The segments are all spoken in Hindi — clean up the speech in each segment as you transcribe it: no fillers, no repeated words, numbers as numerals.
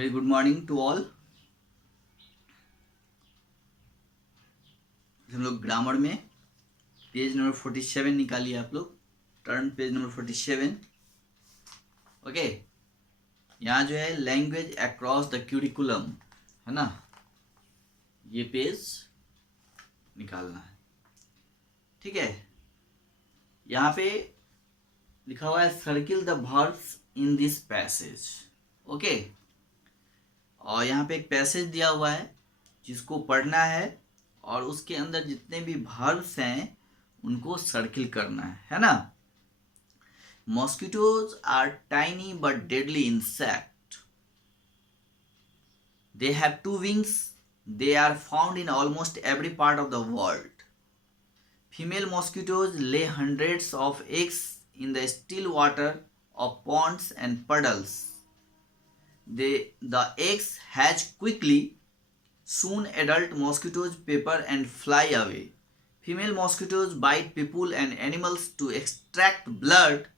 Very good morning to all. हम लोग ग्रामर में पेज नंबर 47 निकालिए आप लोग। Turn page number 47। ओके, यहाँ जो है लैंग्वेज अक्रॉस द क्यूरिकुलम है ना, ये पेज निकालना है। ठीक है, यहाँ पे लिखा हुआ है circle the verbs in this passage. Okay, और यहाँ पे एक पैसेज दिया हुआ है जिसको पढ़ना है और उसके अंदर जितने भी वर्ब्स हैं उनको सर्किल करना है ना। Mosquitoes are tiny but deadly insect. They have two wings. They are found in almost every part of the world. Female mosquitoes lay hundreds of eggs in the still water of ponds and puddles. The eggs hatch quickly. Soon adult mosquitoes paper and fly away. Female mosquitoes bite people and animals to extract blood.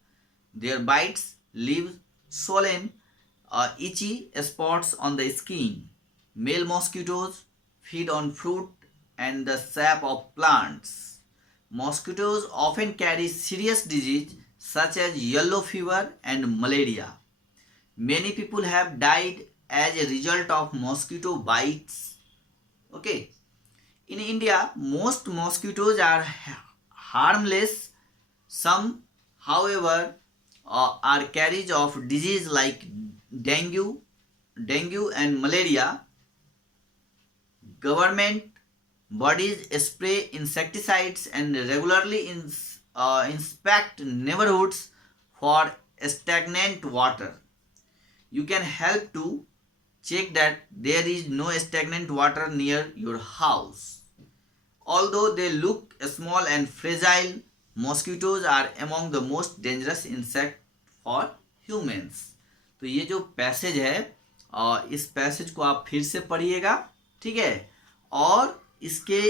Their bites leave swollen, itchy spots on the skin. Male mosquitoes feed on fruit and the sap of plants. Mosquitoes often carry serious disease such as yellow fever and malaria. Many people have died as a result of mosquito bites. Okay, in India, most mosquitoes are harmless. Some, however, are carriers of disease like dengue and malaria. Government bodies spray insecticides and regularly inspect neighborhoods for stagnant water. You can help to check that there is no stagnant water near your house. Although they look small and fragile, mosquitoes are among the most dangerous insect for humans. तो ये जो पैसेज है, इस पैसेज को आप फिर से पढ़िएगा, ठीक है, और इसके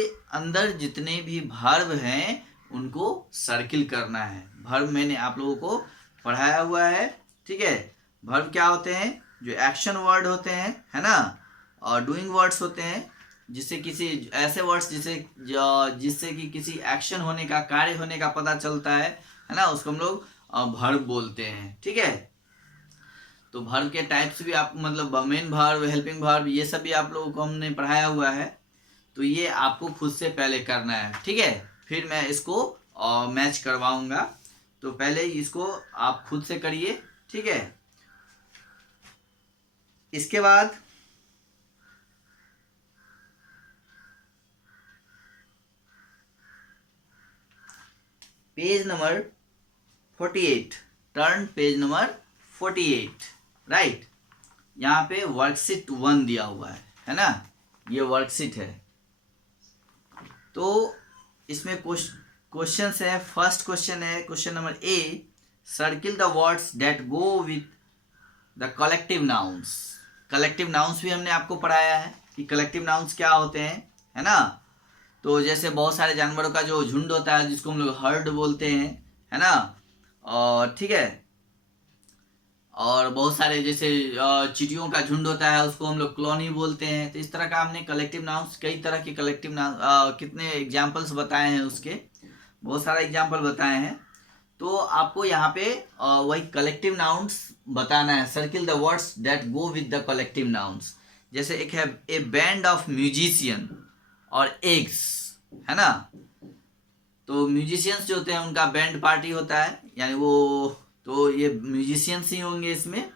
अंदर जितने भी वर्ब हैं उनको सर्किल करना है। वर्ब मैंने आप लोगों को पढ़ाया हुआ है, ठीक है। वर्ब क्या होते हैं? जो एक्शन वर्ड होते हैं, है ना, और डूइंग वर्ड्स होते हैं, जिससे किसी ऐसे वर्ड्स जिससे कि किसी एक्शन होने का, कार्य होने का पता चलता है ना, उसको हम लोग वर्ब बोलते हैं, ठीक है। तो वर्ब के टाइप्स भी आप मतलब मेन वर्ब, हेल्पिंग वर्ब, ये सब भी आप लोगों को हमने पढ़ाया हुआ है। तो ये आपको खुद से पहले करना है, ठीक है, फिर मैं इसको मैच करवाऊंगा। तो पहले इसको आप खुद से करिए, ठीक है। इसके बाद page number 48, turn page number 48, right. यहाँ पे वर्कशीट 1 दिया हुआ है ना, ये वर्कशीट है। तो इसमें क्वेश्चन है। फर्स्ट क्वेश्चन है, question number A, circle the words that go with the collective nouns. Collective nouns भी हमने आपको पढ़ाया है कि कलेक्टिव नाउन्स क्या होते हैं, है ना। तो जैसे बहुत सारे जानवरों का जो झुंड होता है जिसको हम लोग हर्ड बोलते हैं, है ना, और ठीक है, और बहुत सारे जैसे चींटियों का झुंड होता है उसको हम लोग कॉलोनी बोलते हैं। तो इस तरह का हमने कलेक्टिव नाउन्स, कई तरह के कलेक्टिव नाउन, कितने एग्जाम्पल्स बताए हैं, उसके बहुत सारा एग्जाम्पल बताए हैं। तो आपको यहाँ पे वही कलेक्टिव नाउन्स बताना है। Circle the words that go with the collective nouns. जैसे एक है ए बैंड ऑफ म्यूजिशियन और एग्स, है ना। तो म्यूजिशियंस जो होते हैं उनका बैंड पार्टी होता है, यानी वो, तो ये म्यूजिशियंस ही होंगे इसमें।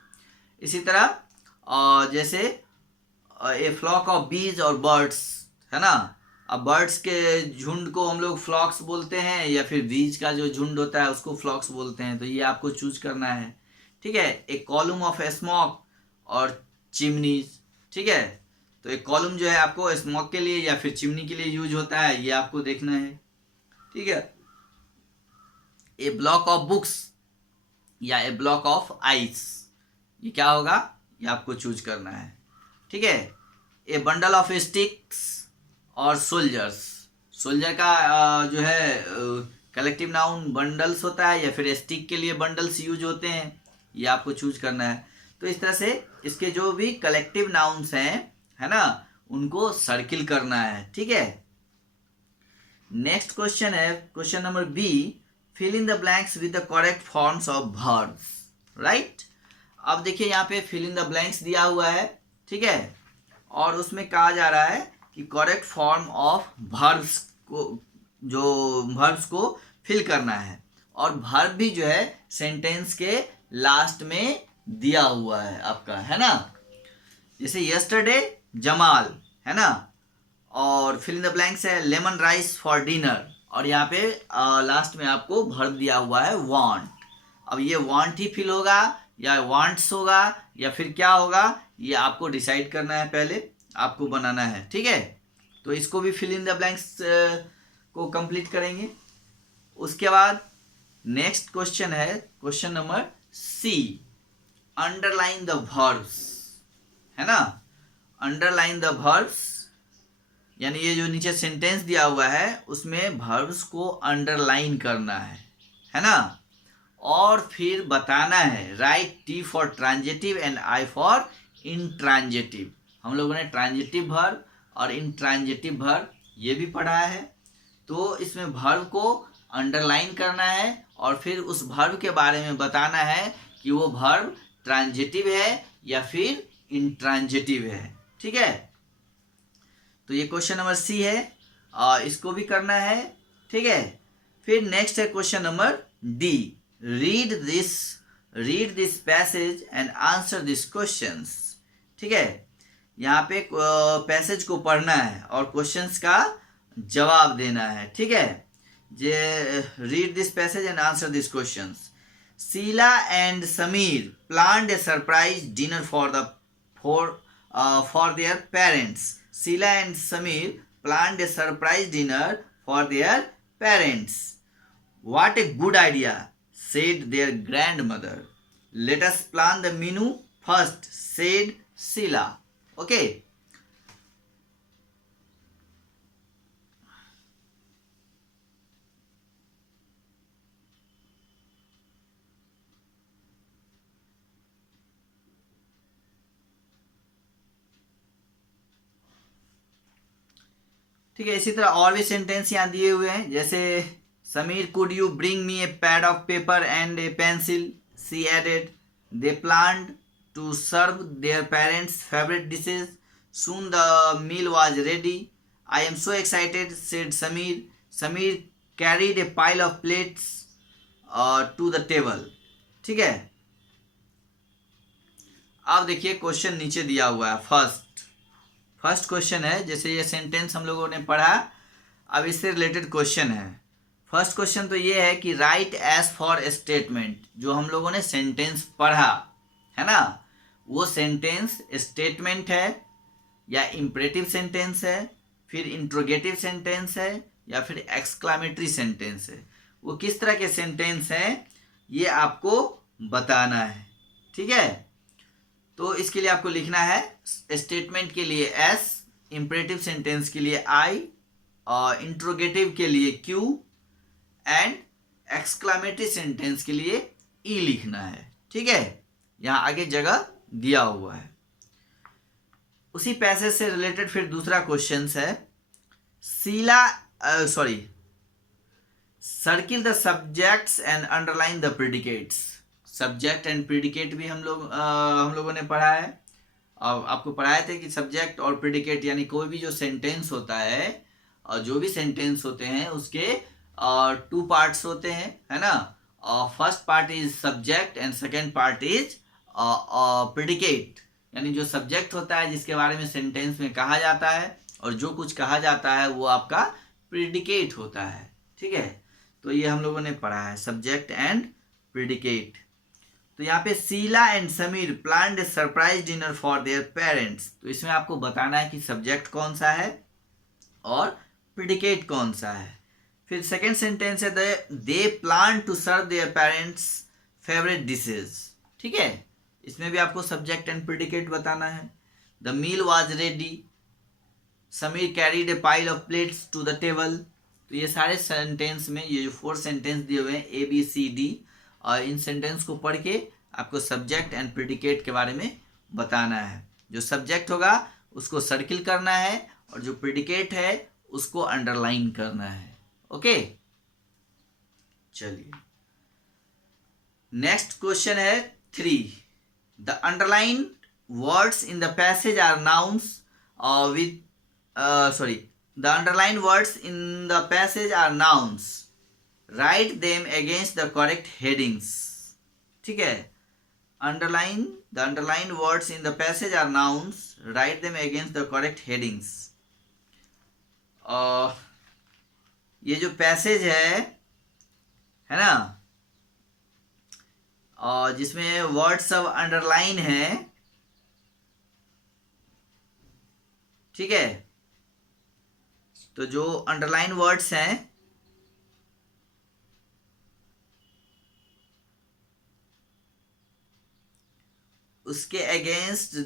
इसी तरह जैसे ए फ्लॉक ऑफ बीज और बर्ड्स, है ना। अब बर्ड्स के झुंड को हम लोग फ्लॉक्स बोलते हैं, या फिर बीज का जो झुंड होता है उसको फ्लॉक्स बोलते हैं। तो ये आपको चूज करना है, ठीक है। एक कॉलम ऑफ स्मोक और चिमनीज, ठीक है। तो एक कॉलम जो है आपको स्मोक के लिए या फिर चिमनी के लिए यूज होता है, ये आपको देखना है, ठीक है। ए ब्लॉक ऑफ बुक्स या ए ब्लॉक ऑफ आइस, ये क्या होगा, ये आपको चूज करना है, ठीक है। ए बंडल ऑफ स्टिक्स और सोल्जर्स। सोल्जर का जो है कलेक्टिव नाउन बंडल्स होता है, या फिर स्टिक के लिए बंडल्स यूज होते हैं, ये आपको चूज करना है। तो तो इस तरह से इसके जो भी कलेक्टिव नाउन्स हैं, है ना, उनको सर्किल करना है, ठीक है। नेक्स्ट क्वेश्चन है question number B, fill in the blanks with the correct forms of verbs, right. अब देखिए यहाँ पे फिल इन द ब्लैंक्स दिया हुआ है, ठीक है, और उसमें कहा जा रहा है कि करेक्ट फॉर्म ऑफ वर्ब्स को, जो वर्ब्स को फिल करना है, और वर्ब भी जो है सेंटेंस के लास्ट में दिया हुआ है आपका, है ना। जैसे यस्टरडे जमाल, है ना, और फिल इन द ब्लैंक्स है लेमन राइस फॉर डिनर, और यहाँ पे लास्ट में आपको वर्ब दिया हुआ है वांट। अब ये वांट ही फिल होगा या वांट्स होगा या फिर क्या होगा, ये आपको डिसाइड करना है, पहले आपको बनाना है, ठीक है। तो इसको भी फिल इन द ब्लैंक्स को कंप्लीट करेंगे। उसके बाद नेक्स्ट क्वेश्चन है question number C, underline the verbs, है ना। अंडरलाइन द वर्ब्स यानी ये जो नीचे सेंटेंस दिया हुआ है उसमें वर्ब्स को अंडरलाइन करना है ना, और फिर बताना है right T for transitive and I for intransitive. हम लोगों ने ट्रांजिटिव वर्ब और इंट्रांजिटिव वर्ब ये भी पढ़ा है, तो इसमें वर्ब को अंडरलाइन करना है और फिर उस वर्ब के बारे में बताना है कि वो वर्ब ट्रांजिटिव है या फिर इंट्रांजिटिव है, ठीक है। तो ये क्वेश्चन नंबर सी है, इसको भी करना है, ठीक है। फिर नेक्स्ट है question number D, read this passage and answer this questions, ठीक है। यहाँ पे पैसेज को पढ़ना है और क्वेश्चंस का जवाब देना है, ठीक है। जे read this passage and answer this questions. Sheela and Sameer planned a surprise dinner for their parents. Sheila and Sameer planned a surprise dinner for their parents. What a good idea, said their grandmother. Let us plan the menu first, said Sheila. Okay. ठीक है, इसी तरह और भी सेंटेंस यहाँ दिए हुए हैं, जैसे Sameer could you bring me a pad of paper and a pencil, she added. They planned to serve their parents favourite dishes, soon the meal was ready, I am so excited, said Sameer. Sameer carried a pile of plates to the table, ठीक है। अब देखिए क्वेश्चन नीचे दिया हुआ है, फर्स्ट क्वेश्चन है, जैसे ये सेंटेंस हम लोगों ने पढ़ा, अब इससे रिलेटेड क्वेश्चन है। फर्स्ट क्वेश्चन तो ये है कि write as for a statement, जो हम लोगों ने सेंटेंस पढ़ा है ना, वो सेंटेंस स्टेटमेंट है या इम्परेटिव सेंटेंस है, फिर इंट्रोगेटिव सेंटेंस है या फिर एक्सक्लामेटरी सेंटेंस है। वो किस तरह के सेंटेंस हैं ये आपको बताना है, ठीक है। तो इसके लिए आपको लिखना है स्टेटमेंट के लिए एस, इंपरेटिव सेंटेंस के लिए आई, और इंट्रोगेटिव के लिए क्यू, एंड एक्सक्लामेटरी सेंटेंस के लिए ई लिखना है, ठीक है। यहाँ आगे जगह दिया हुआ है। उसी पैसेज से रिलेटेड फिर दूसरा क्वेश्चन है, circle the subjects and underline the predicates. Subject and predicate भी हम लोगों ने पढ़ा है, और आपको पढ़ाए थे कि सब्जेक्ट और प्रेडिकेट यानी कोई भी जो सेंटेंस होता है, और जो भी सेंटेंस होते हैं उसके 2 पार्ट्स होते हैं, है ना। First part is subject and second part is predicate, यानी जो सब्जेक्ट होता है जिसके बारे में सेंटेंस में कहा जाता है, और जो कुछ कहा जाता है वो आपका प्रेडिकेट होता है, ठीक है। तो ये हम लोगों ने पढ़ा है सब्जेक्ट एंड प्रेडिकेट। तो यहाँ पे Sheela and Sameer planned a surprise dinner for their parents, तो इसमें आपको बताना है कि सब्जेक्ट कौन सा है और प्रेडिकेट कौन सा है। फिर सेकेंड सेंटेंस है they plan to serve their parents favourite dishes, ठीक है। इसमें भी आपको सब्जेक्ट एंड प्रेडिकेट बताना है। The meal was ready, Sameer carried a pile of plates to the table. तो ये सारे सेंटेंस में ये जो 4 सेंटेंस दिए हुए हैं A B C D, और इन सेंटेंस को पढ़ के आपको सब्जेक्ट एंड प्रेडिकेट के बारे में बताना है। जो सब्जेक्ट होगा उसको सर्किल करना है और जो प्रेडिकेट है उसको अंडरलाइन करना है। ओके, चलिए नेक्स्ट क्वेश्चन है 3। The underline words in the passage are nouns with the underlined words in the passage are nouns. Write them against the correct headings. ठीक है, the underlined words in the passage are nouns. Write them against the correct headings. ये जो पैसेज है ना, और जिसमें वर्ड सब अंडरलाइन है, ठीक है, तो जो अंडरलाइन वर्ड्स हैं उसके अगेंस्ट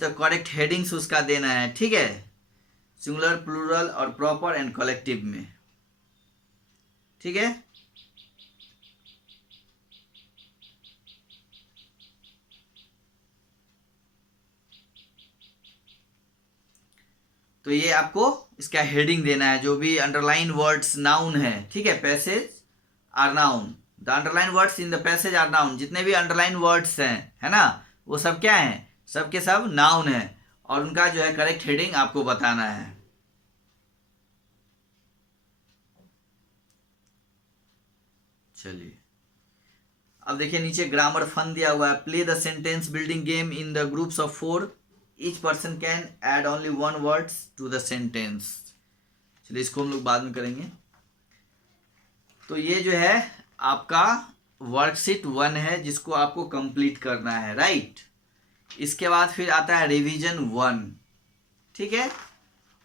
द करेक्ट हेडिंग्स उसका देना है। ठीक है, सिंगुलर, प्लूरल और प्रॉपर एंड कलेक्टिव में। ठीक है, तो ये आपको इसका हेडिंग देना है, जो भी अंडरलाइन वर्ड्स नाउन है। ठीक है, passage are noun, the underline words in the passage are noun. जितने भी अंडरलाइन वर्ड्स हैं, है ना, वो सब क्या हैं, सब के सब नाउन है, और उनका जो है करेक्ट हेडिंग आपको बताना है। चलिए अब देखिए नीचे ग्रामर फन दिया हुआ है। Play the sentence building game in the groups of 4। Each person can add only one words to the sentence. चलिए इसको हम लोग बाद में करेंगे। तो ये जो है आपका वर्कशीट 1 है, जिसको आपको कंप्लीट करना है, राइट। इसके बाद फिर आता है रिवीजन 1। ठीक है,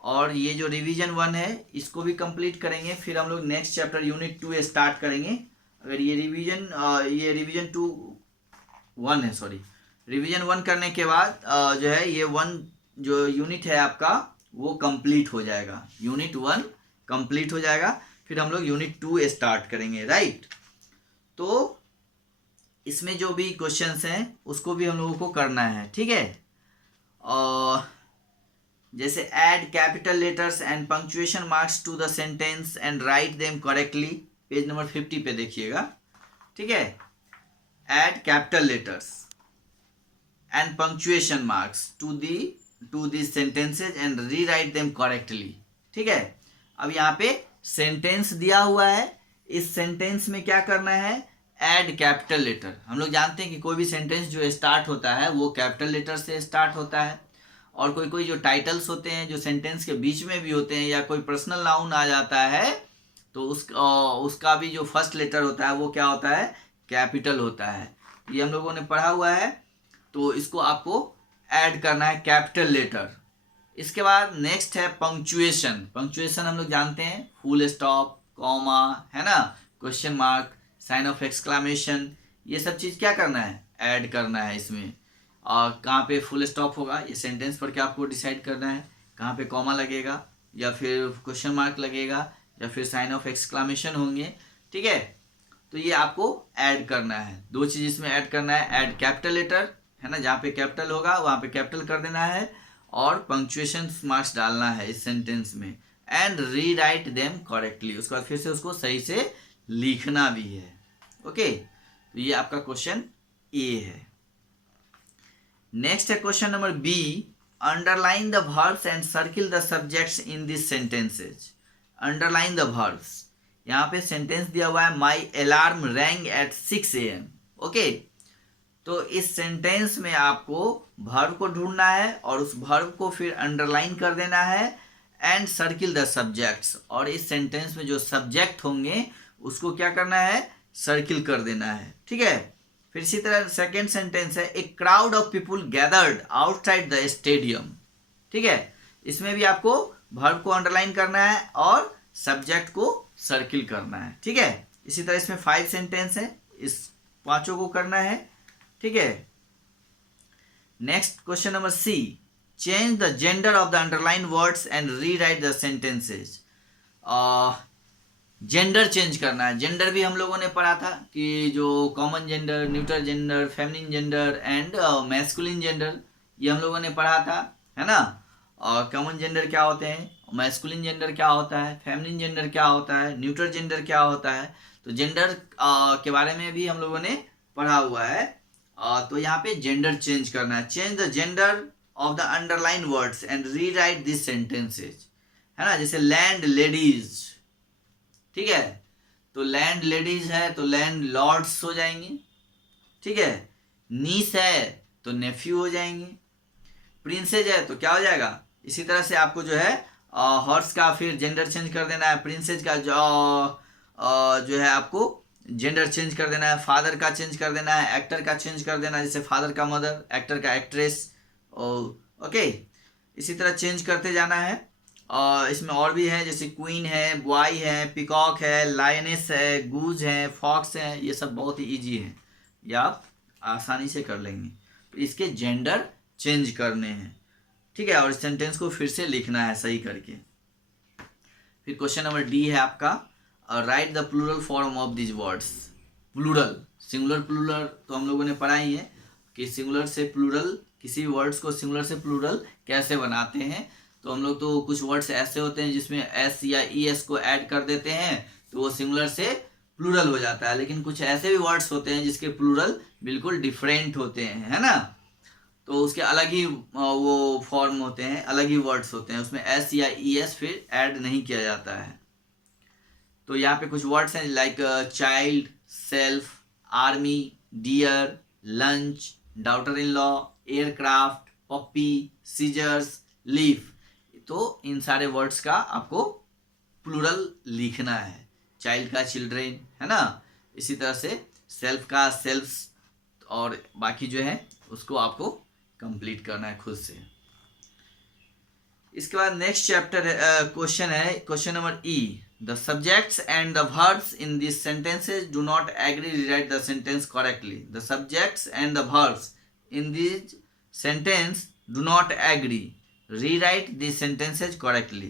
और ये जो रिवीजन 1 है इसको भी कंप्लीट करेंगे। फिर हम लोग नेक्स्ट चैप्टर यूनिट 2 स्टार्ट करेंगे। अगर ये रिवीजन 1 है, सॉरी, रिवीजन 1 करने के बाद जो है ये 1 जो यूनिट है आपका वो कंप्लीट हो जाएगा। यूनिट 1 कंप्लीट हो जाएगा, फिर हम लोग यूनिट 2 स्टार्ट करेंगे, राइट। तो इसमें जो भी क्वेश्चंस हैं उसको भी हम लोगों को करना है। ठीक है, और जैसे add capital letters and punctuation marks to the sentence and write them correctly, page number 50 पे देखिएगा। ठीक है, add capital letters and punctuation marks to these sentences and rewrite them correctly. ठीक है, अब यहाँ पे सेंटेंस दिया हुआ है, इस सेंटेंस में क्या करना है, ऐड कैपिटल लेटर। हम लोग जानते हैं कि कोई भी सेंटेंस जो स्टार्ट होता है वो कैपिटल लेटर से स्टार्ट होता है, और कोई जो टाइटल्स होते हैं जो सेंटेंस के बीच में भी होते हैं, या कोई पर्सनल नाउन आ जाता है तो उसका भी जो फर्स्ट लेटर होता है वो क्या होता है, कैपिटल होता है। ये हम लोगों ने पढ़ा हुआ है, तो इसको आपको ऐड करना है कैपिटल लेटर। इसके बाद नेक्स्ट है पंक्चुएशन। पंक्चुएशन हम लोग जानते हैं, फुल स्टॉप, कॉमा, है ना, question mark, sign of exclamation, ये सब चीज़ क्या करना है, ऐड करना है इसमें। और कहाँ पे फुल स्टॉप होगा ये सेंटेंस पर क्या आपको डिसाइड करना है, कहाँ पे कॉमा लगेगा, या फिर क्वेश्चन मार्क लगेगा, या फिर साइन ऑफ एक्सक्लामेशन होंगे। ठीक है, तो ये आपको ऐड करना है। 2 चीज़ इसमें ऐड करना है, ऐड कैपिटल लेटर, है ना, जहाँ पे कैपिटल होगा वहाँ पे कैपिटल कर देना है, और पंक्चुएशन मार्क्स डालना है इस सेंटेंस में, एंड रीराइट देम करेक्टली। उसके बाद फिर से उसको सही से लिखना भी है। ओके, तो ये आपका क्वेश्चन ए है। नेक्स्ट है question number B. Underline the verbs and circle the subjects in this sentences. Underline the verbs, यहाँ पे सेंटेंस दिया हुआ है, my alarm rang at 6 AM। Okay, तो इस सेंटेंस में आपको वर्ब को ढूंढना है, और उस वर्ब को फिर अंडरलाइन कर देना है, एंड सर्किल द सब्जेक्ट्स, और इस सेंटेंस में जो सब्जेक्ट होंगे उसको क्या करना है, सर्किल कर देना है। ठीक है, फिर इसी तरह सेकेंड सेंटेंस है, a crowd of people gathered outside the stadium. ठीक है, इसमें भी आपको वर्ब को अंडरलाइन करना है और सब्जेक्ट को सर्किल करना है। ठीक है, इसी तरह इसमें 5 सेंटेंस है, इस 5 को करना है। ठीक है, next question number C. Change the gender of the underline words and rewrite the sentences. Gender change करना है। जेंडर भी हम लोगों ने पढ़ा था कि जो common gender, neutral gender, feminine gender and masculine gender, ये हम लोगों ने पढ़ा था, है ना। और कॉमन जेंडर क्या होते हैं, मैस्कुलिन जेंडर क्या होता है, फेमिनिन जेंडर क्या होता है, न्यूट्रल जेंडर क्या होता है। तो जेंडर के बारे में भी हम लोगों ने पढ़ा हुआ है। तो यहाँ पे जेंडर चेंज करना है। Change the gender of the underline words and rewrite this sentences, है ना। जैसे लैंड लेडीज, ठीक है, तो लैंड लेडीज है तो लैंड लॉर्ड्स हो जाएंगे, ठीक है। नीस है तो नेफ्यू हो जाएंगे। प्रिंसेज है तो क्या हो जाएगा। इसी तरह से आपको जो है हॉर्स का फिर जेंडर चेंज कर देना है। प्रिंसेज का जो है आपको जेंडर चेंज कर देना है। फादर का चेंज कर देना है। एक्टर का चेंज कर देना है, जैसे फादर का मदर, एक्टर का एक्ट्रेस। ओके, इसी तरह चेंज करते जाना है। और इसमें और भी है, जैसे क्वीन है, बॉय है, पिकॉक है, लायनेस है, गूज है, फॉक्स है। ये सब बहुत ही इजी है, ये आप आसानी से कर लेंगे। तो इसके जेंडर चेंज करने हैं, ठीक है। और इस सेंटेंस को फिर से लिखना है सही करके। फिर क्वेश्चन नंबर डी है आपका, write the plural form of this words. Plural, singular plural तो हम लोगों ने पढ़ा ही है कि सिंगुलर से प्लूरल, किसी वर्ड्स को सिंगुलर से प्लूरल कैसे बनाते हैं। तो हम लोग तो कुछ वर्ड्स ऐसे होते हैं जिसमें एस या ई एस को ऐड कर देते हैं तो वो सिंगुलर से प्लूरल हो जाता है। लेकिन कुछ ऐसे भी वर्ड्स होते हैं जिसके प्लूरल बिल्कुल डिफरेंट होते हैं, है ना। तो उसके अलग ही वो फॉर्म होते हैं, अलग ही वर्ड्स होते हैं, उसमें एस या ई एस फिर ऐड नहीं किया जाता है। तो यहाँ पे कुछ वर्ड्स हैं like child, self, army, deer, lunch, daughter in law, aircraft, puppy, scissors, leaf. तो इन सारे वर्ड्स का आपको प्लूरल लिखना है। चाइल्ड का चिल्ड्रेन, है ना। इसी तरह से सेल्फ का सेल्फ्स, और बाकी जो है उसको आपको कंप्लीट करना है खुद से। इसके बाद नेक्स्ट चैप्टर क्वेश्चन है, question number E, the subjects and the verbs in this sentences do not agree, rewrite the sentence correctly. The subjects and the verbs in this sentence do not agree, rewrite this sentences correctly.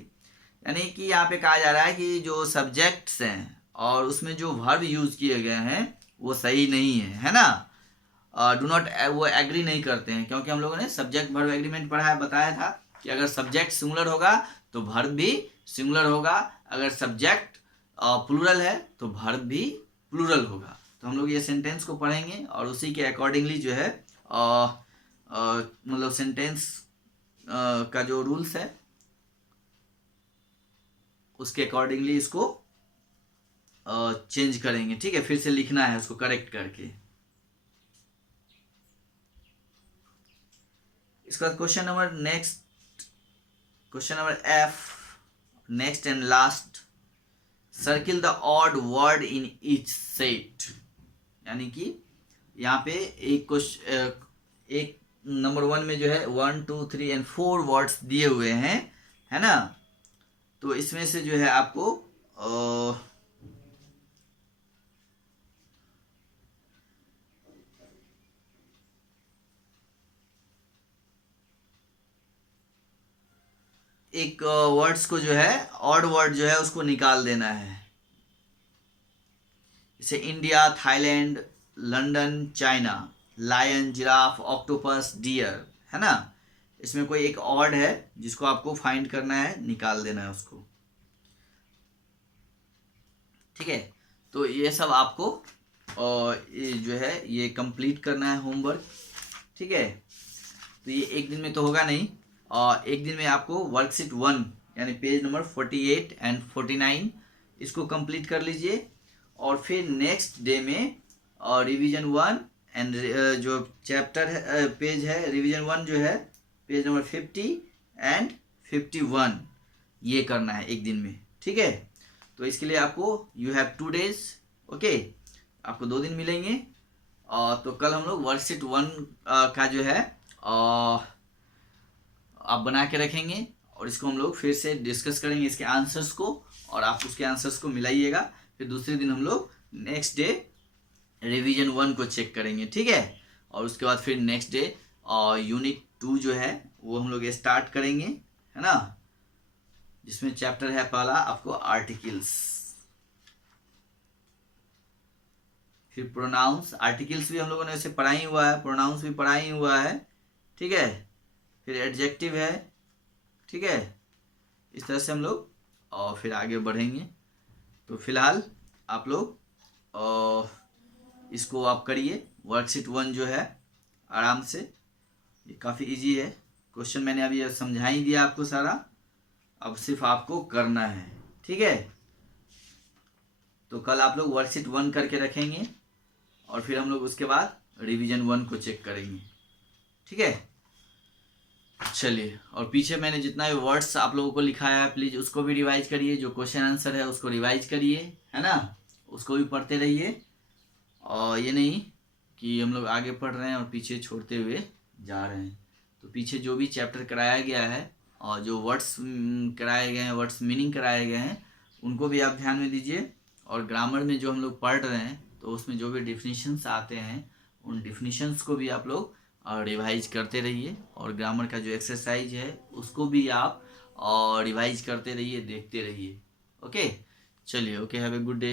यानी कि यहाँ पे कहा जा रहा है कि जो सब्जेक्ट्स हैं और उसमें जो वर्ब यूज किए गए हैं वो सही नहीं है ना। डू नॉट, वो एग्री नहीं करते हैं, क्योंकि हम लोगों ने सब्जेक्ट वर्ब एग्रीमेंट पढ़ा है, बताया था कि अगर सब्जेक्ट सिंगुलर होगा तो वर्ब भी सिंगुलर होगा, अगर सब्जेक्ट प्लूरल है तो वर्ब भी प्लूरल होगा। तो हम लोग ये सेंटेंस को पढ़ेंगे और उसी के अकॉर्डिंगली जो है मतलब सेंटेंस का जो रूल्स है उसके अकॉर्डिंगली इसको चेंज करेंगे, ठीक है। फिर से लिखना है उसको करेक्ट करके। इसके बाद question number next, question number F, next and last, circle the odd word in each set. यानी कि यहाँ पे एक क्वेश्चन, एक नंबर 1 में जो है 1 2 3 एंड 4 वर्ड्स दिए हुए हैं, है ना। तो इसमें से जो है आपको एक वर्ड्स को जो है, ऑड वर्ड जो है उसको निकाल देना है। जैसे India, Thailand, London, China, lion, giraffe, octopus, deer, है ना। इसमें कोई एक ऑड है जिसको आपको फाइंड करना है, निकाल देना है उसको, ठीक है। तो ये सब आपको ये जो है ये कंप्लीट करना है होमवर्क, ठीक है। तो ये एक दिन में तो होगा नहीं, और एक दिन में आपको वर्कशीट 1 यानी पेज नंबर 48 एंड 49 इसको कंप्लीट कर लीजिए। और फिर नेक्स्ट डे में रिवीजन 1 एंड जो चैप्टर है पेज है रिवीजन 1 जो है पेज नंबर 50 एंड 51 ये करना है एक दिन में, ठीक है। तो इसके लिए आपको यू हैव 2 days, ओके, आपको 2 दिन मिलेंगे। तो कल हम लोग वर्कशीट 1 का जो है आप बना के रखेंगे और इसको हम लोग फिर से डिस्कस करेंगे इसके आंसर्स को, और आप उसके आंसर्स को मिलाइएगा। फिर दूसरे दिन हम लोग नेक्स्ट डे रिवीजन 1 को चेक करेंगे, ठीक है। और उसके बाद फिर नेक्स्ट डे यूनिट 2 जो है वो हम लोग स्टार्ट करेंगे, है ना, जिसमें चैप्टर है पहला आपको आर्टिकल्स। फिर प्रोनाउंस, आर्टिकल्स भी हम लोगों ने वैसे पढ़ा ही हुआ है, प्रोनाउंस भी पढ़ा ही हुआ है, ठीक है। फिर एडजेक्टिव है, ठीक है। इस तरह से हम लोग और फिर आगे बढ़ेंगे। तो फिलहाल आप लोग इसको आप करिए, वर्कशीट 1 जो है आराम से, ये काफ़ी इजी है। क्वेश्चन मैंने अभी समझा ही दिया आपको सारा, अब सिर्फ आपको करना है, ठीक है। तो कल आप लोग वर्कशीट 1 करके रखेंगे और फिर हम लोग उसके बाद रिवीजन 1 को चेक करेंगे, ठीक है। चलिए, और पीछे मैंने जितना भी वर्ड्स आप लोगों को लिखाया है प्लीज़ उसको भी रिवाइज करिए, जो क्वेश्चन आंसर है उसको रिवाइज करिए, है ना, उसको भी पढ़ते रहिए। और ये नहीं कि हम लोग आगे पढ़ रहे हैं और पीछे छोड़ते हुए जा रहे हैं। तो पीछे जो भी चैप्टर कराया गया है और जो वर्ड्स कराए गए हैं, वर्ड्स मीनिंग कराए गए हैं, उनको भी आप ध्यान में दीजिए। और ग्रामर में जो हम लोग पढ़ रहे हैं तो उसमें जो भी डिफिनीशंस आते हैं उन डिफिनीशंस को भी आप लोग रिवाइज करते रहिए। और ग्रामर का जो एक्सरसाइज है उसको भी आप रिवाइज करते रहिए, देखते रहिए। ओके, चलिए, okay, have a good day.